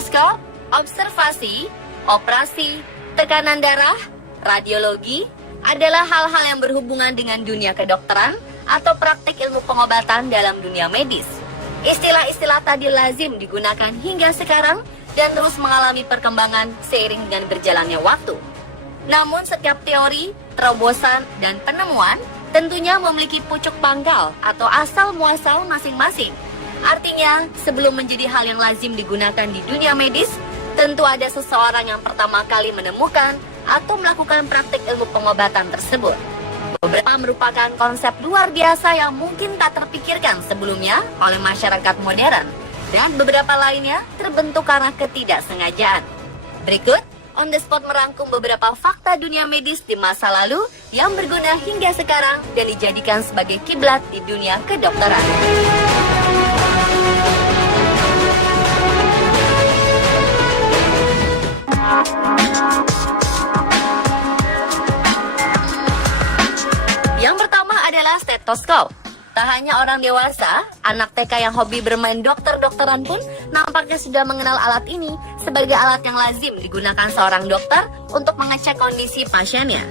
stetoskop, observasi, operasi, tekanan darah, radiologi adalah hal-hal yang berhubungan dengan dunia kedokteran atau praktik ilmu pengobatan dalam dunia medis. Istilah-istilah tadi lazim digunakan hingga sekarang dan terus mengalami perkembangan seiring dengan berjalannya waktu. Namun setiap teori, terobosan, dan penemuan tentunya memiliki pucuk pangkal atau asal muasal masing-masing. Artinya, sebelum menjadi hal yang lazim digunakan di dunia medis, tentu ada seseorang yang pertama kali menemukan atau melakukan praktik ilmu pengobatan tersebut. Beberapa merupakan konsep luar biasa yang mungkin tak terpikirkan sebelumnya oleh masyarakat modern, dan beberapa lainnya terbentuk karena ketidaksengajaan. Berikut, On The Spot merangkum beberapa fakta dunia medis di masa lalu yang berguna hingga sekarang dan dijadikan sebagai kiblat di dunia kedokteran. Yang pertama adalah stetoskop. Tak hanya orang dewasa, anak TK yang hobi bermain dokter-dokteran pun nampaknya sudah mengenal alat ini sebagai alat yang lazim digunakan seorang dokter untuk mengecek kondisi pasiennya.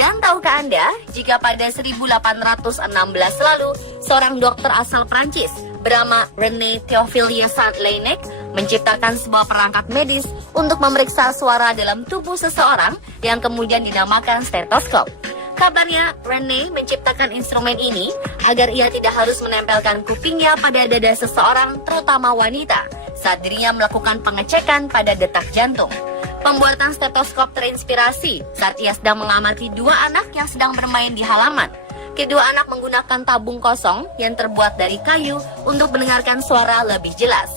Dan tahukah Anda, jika pada 1816 lalu, seorang dokter asal Prancis bernama René Théophile Saint-Laennec menciptakan sebuah perangkat medis untuk memeriksa suara dalam tubuh seseorang yang kemudian dinamakan stetoskop. Kabarnya, René menciptakan instrumen ini agar ia tidak harus menempelkan kupingnya pada dada seseorang, terutama wanita, saat dirinya melakukan pengecekan pada detak jantung. Pembuatan stetoskop terinspirasi saat ia sedang mengamati dua anak yang sedang bermain di halaman. Kedua anak menggunakan tabung kosong yang terbuat dari kayu untuk mendengarkan suara lebih jelas.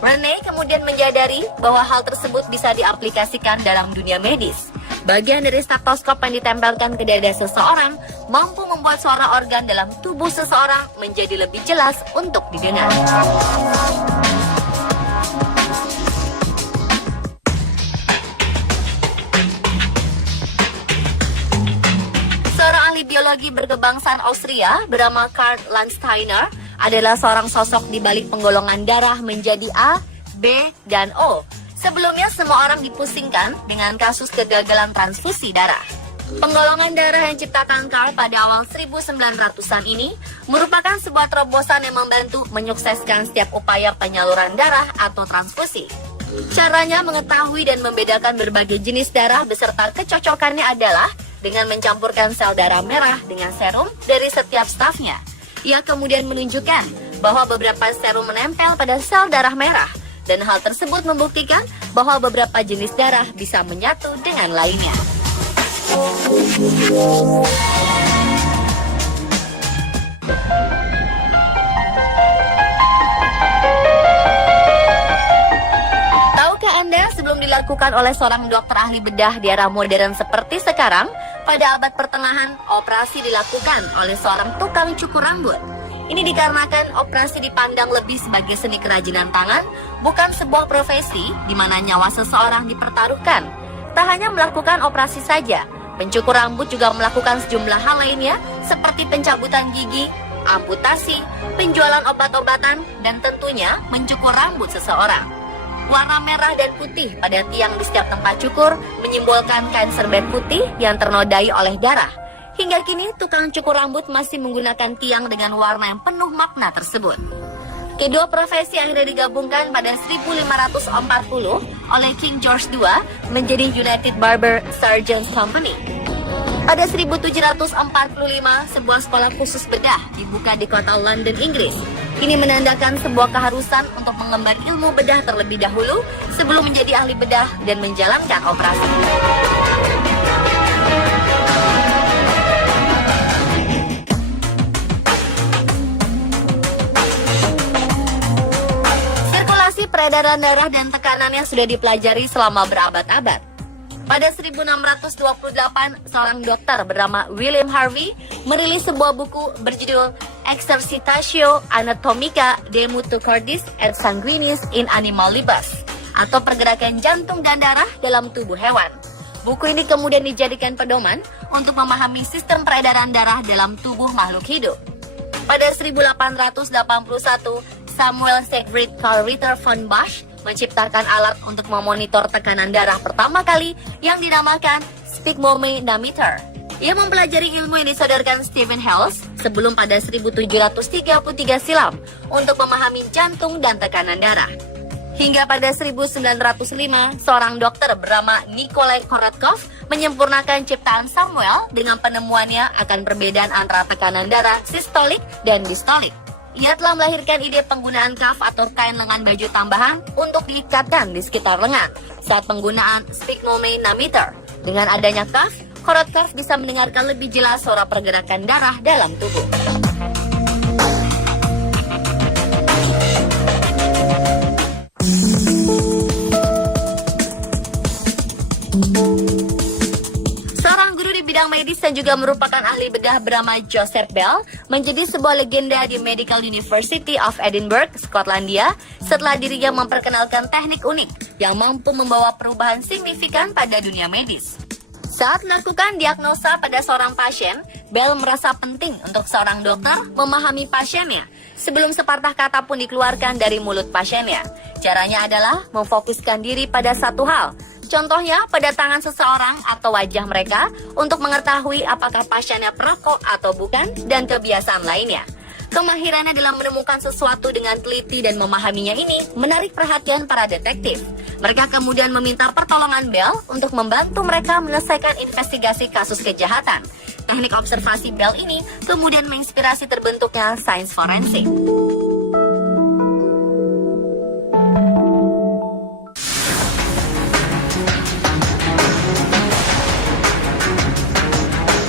René kemudian menyadari bahwa hal tersebut bisa diaplikasikan dalam dunia medis. Bagian dari stetoskop yang ditempelkan ke dada seseorang mampu membuat suara organ dalam tubuh seseorang menjadi lebih jelas untuk didengar. Seorang ahli biologi berkebangsaan Austria bernama Karl Landsteiner adalah seorang sosok di balik penggolongan darah menjadi A, B, dan O. Sebelumnya semua orang dipusingkan dengan kasus kegagalan transfusi darah. Penggolongan darah yang diciptakan Karl pada awal 1900-an ini merupakan sebuah terobosan yang membantu menyukseskan setiap upaya penyaluran darah atau transfusi. Caranya mengetahui dan membedakan berbagai jenis darah beserta kecocokannya adalah dengan mencampurkan sel darah merah dengan serum dari setiap stafnya. Ia kemudian menunjukkan bahwa beberapa serum menempel pada sel darah merah, dan hal tersebut membuktikan bahwa beberapa jenis darah bisa menyatu dengan lainnya. Tahukah Anda, sebelum dilakukan oleh seorang dokter ahli bedah di era modern seperti sekarang, pada abad pertengahan, operasi dilakukan oleh seorang tukang cukur rambut. Ini dikarenakan operasi dipandang lebih sebagai seni kerajinan tangan, bukan sebuah profesi di mana nyawa seseorang dipertaruhkan. Tak hanya melakukan operasi saja, pencukur rambut juga melakukan sejumlah hal lainnya seperti pencabutan gigi, amputasi, penjualan obat-obatan, dan tentunya mencukur rambut seseorang. Warna merah dan putih pada tiang di setiap tempat cukur menyimbolkan cancer band putih yang ternodai oleh darah. Hingga kini, tukang cukur rambut masih menggunakan tiang dengan warna yang penuh makna tersebut. Kedua profesi akhirnya digabungkan pada 1540 oleh King George II menjadi United Barber Surgeons Company. Pada 1745, sebuah sekolah khusus bedah dibuka di kota London, Inggris. Ini menandakan sebuah keharusan untuk mengemban ilmu bedah terlebih dahulu sebelum menjadi ahli bedah dan menjalankan operasi. Peredaran darah dan tekanannya sudah dipelajari selama berabad-abad. Pada 1628, seorang dokter bernama William Harvey merilis sebuah buku berjudul Exercitatio Anatomica de Myocarditis et Sanguinis in Animalibus, atau pergerakan jantung dan darah dalam tubuh hewan. Buku ini kemudian dijadikan pedoman untuk memahami sistem peredaran darah dalam tubuh makhluk hidup. Pada 1881, Samuel Siegfried Karl Ritter von Bach menciptakan alat untuk memonitor tekanan darah pertama kali yang dinamakan sphygmomanometer. Ia mempelajari ilmu yang disodorkan Stephen Hales sebelum pada 1733 silam untuk memahami jantung dan tekanan darah. Hingga pada 1905, seorang dokter bernama Nikolai Korotkov menyempurnakan ciptaan Samuel dengan penemuannya akan perbedaan antara tekanan darah sistolik dan distolik. Ia telah melahirkan ide penggunaan cuff atau kain lengan baju tambahan untuk diikatkan di sekitar lengan saat penggunaan sphygmomanometer. Dengan adanya cuff, Korotkov bisa mendengarkan lebih jelas suara pergerakan darah dalam tubuh. Seorang guru di bidang medis dan juga merupakan ahli bedah bernama Joseph Bell menjadi sebuah legenda di Medical University of Edinburgh, Skotlandia, setelah dirinya memperkenalkan teknik unik yang mampu membawa perubahan signifikan pada dunia medis. Saat melakukan diagnosa pada seorang pasien, Bell merasa penting untuk seorang dokter memahami pasiennya sebelum sepatah kata pun dikeluarkan dari mulut pasiennya. Caranya adalah memfokuskan diri pada satu hal. Contohnya pada tangan seseorang atau wajah mereka untuk mengetahui apakah pasiennya perokok atau bukan dan kebiasaan lainnya. Kemahirannya dalam menemukan sesuatu dengan teliti dan memahaminya ini menarik perhatian para detektif. Mereka kemudian meminta pertolongan Bell untuk membantu mereka menyelesaikan investigasi kasus kejahatan. Teknik observasi Bell ini kemudian menginspirasi terbentuknya sains forensik.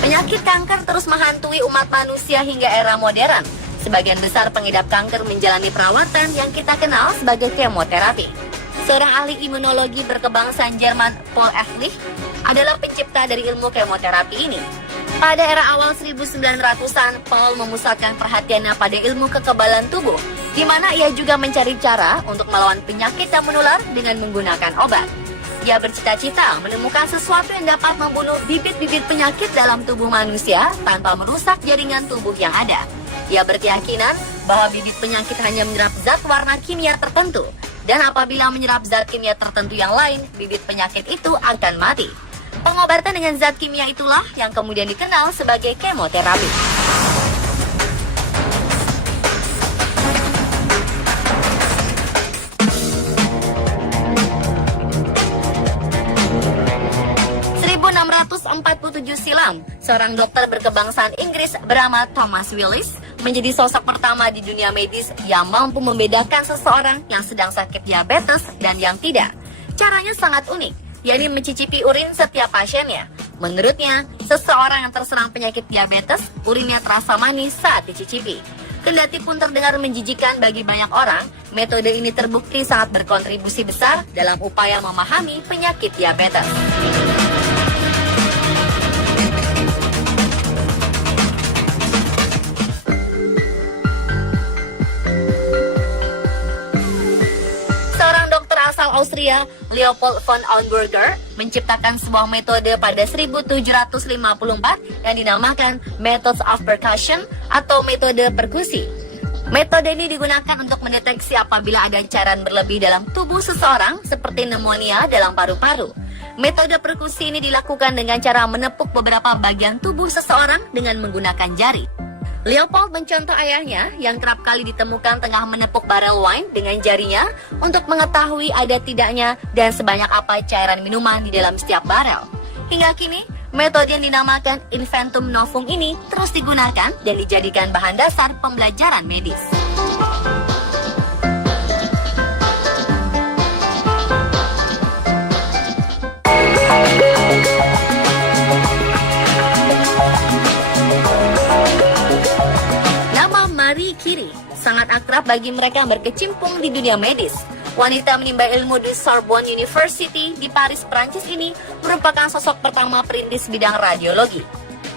Penyakit kanker terus menghantui umat manusia hingga era modern. Sebagian besar pengidap kanker menjalani perawatan yang kita kenal sebagai kemoterapi. Seorang ahli imunologi berkebangsaan Jerman, Paul Ehrlich, adalah pencipta dari ilmu kemoterapi ini. Pada era awal 1900-an, Paul memusatkan perhatiannya pada ilmu kekebalan tubuh, di mana ia juga mencari cara untuk melawan penyakit yang menular dengan menggunakan obat. Ia bercita-cita menemukan sesuatu yang dapat membunuh bibit-bibit penyakit dalam tubuh manusia tanpa merusak jaringan tubuh yang ada. Ia berkeyakinan bahwa bibit penyakit hanya menyerap zat warna kimia tertentu, dan apabila menyerap zat kimia tertentu yang lain, bibit penyakit itu akan mati. Pengobatan dengan zat kimia itulah yang kemudian dikenal sebagai kemoterapi. Silam, seorang dokter berkebangsaan Inggris bernama Thomas Willis menjadi sosok pertama di dunia medis yang mampu membedakan seseorang yang sedang sakit diabetes dan yang tidak. Caranya sangat unik, yakni mencicipi urin setiap pasiennya. Menurutnya, seseorang yang terserang penyakit diabetes, urinnya terasa manis saat dicicipi. Kendati pun terdengar menjijikan bagi banyak orang, metode ini terbukti sangat berkontribusi besar dalam upaya memahami penyakit diabetes. Asal Austria, Leopold von Auenberger menciptakan sebuah metode pada 1754 yang dinamakan Methods of Percussion atau metode perkusi. Metode ini digunakan untuk mendeteksi apabila ada cairan berlebih dalam tubuh seseorang seperti pneumonia dalam paru-paru. Metode perkusi ini dilakukan dengan cara menepuk beberapa bagian tubuh seseorang dengan menggunakan jari. Leopold mencontoh ayahnya yang kerap kali ditemukan tengah menepuk barel wine dengan jarinya untuk mengetahui ada tidaknya dan sebanyak apa cairan minuman di dalam setiap barel. Hingga kini, metode yang dinamakan inventum novum ini terus digunakan dan dijadikan bahan dasar pembelajaran medis. Marie Curie sangat akrab bagi mereka yang berkecimpung di dunia medis. Wanita menimba ilmu di Sorbonne University di Paris, Prancis ini merupakan sosok pertama perintis bidang radiologi.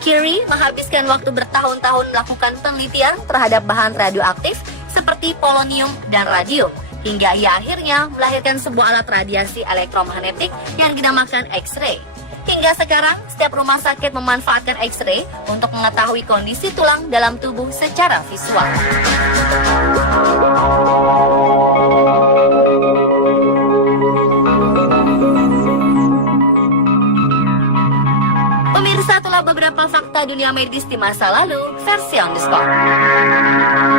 Curie menghabiskan waktu bertahun-tahun melakukan penelitian terhadap bahan radioaktif seperti polonium dan radium, hingga ia akhirnya melahirkan sebuah alat radiasi elektromagnetik yang dinamakan X-ray. Hingga sekarang, setiap rumah sakit memanfaatkan X-ray untuk mengetahui kondisi tulang dalam tubuh secara visual. itulah beberapa fakta dunia medis di masa lalu, versi on the spot.